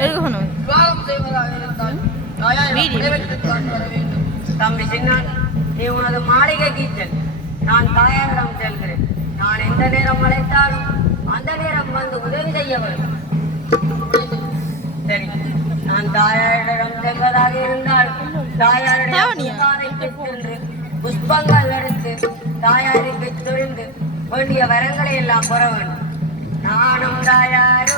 விவாகம் செய்வதாக இருந்தால் தம்பி சின்னான், நீ உனது மாளிகைக்கு செல். நான் தாயாரிடம் செல்கிறேன். நான் எந்த நேரம் அழைத்தாலும் அந்த நேரம் வந்து உதவி செய்ய வேண்டும். சரி, நான் தாயாரிடம் செல்வதாக இருந்தால் தாயாருடைய சென்று புஷ்பங்கள் எடுத்து தாயாருக்கு துரிந்து வேண்டிய வரங்களை எல்லாம் பெற வேண்டும். நானும் தாயாரும்